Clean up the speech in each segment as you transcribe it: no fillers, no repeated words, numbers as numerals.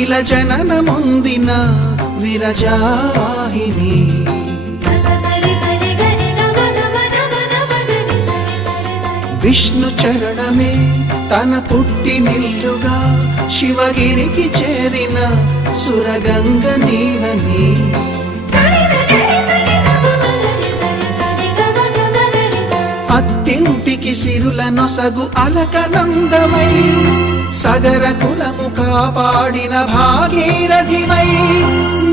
అఖిల జనన ముందిన విరజాహిని విష్ణు చరణమే తన పుట్టినిల్లుగా శివగిరికి చేరిన సురగంగ నీవని అత్తింటికి సిరుల నొసగు అలకనందమై సగర కులము కాపాడిన భాగీరథివై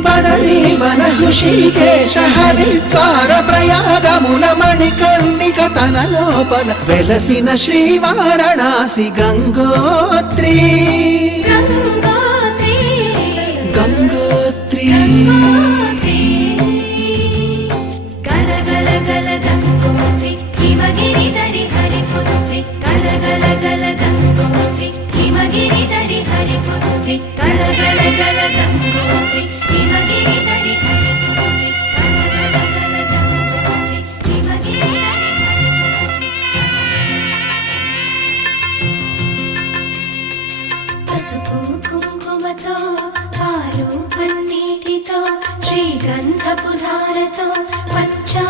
బదరీ వన హృషికేశ హరిద్వార ప్రయాగముల మణికర్ణిక తన లోపల వెలసిన శ్రీవారణాసి గంగోత్రి గంగోత్రి పసుపు కుంకుమతో పాలు పన్నీటితో శ్రీగంధపు ధారతో పంచా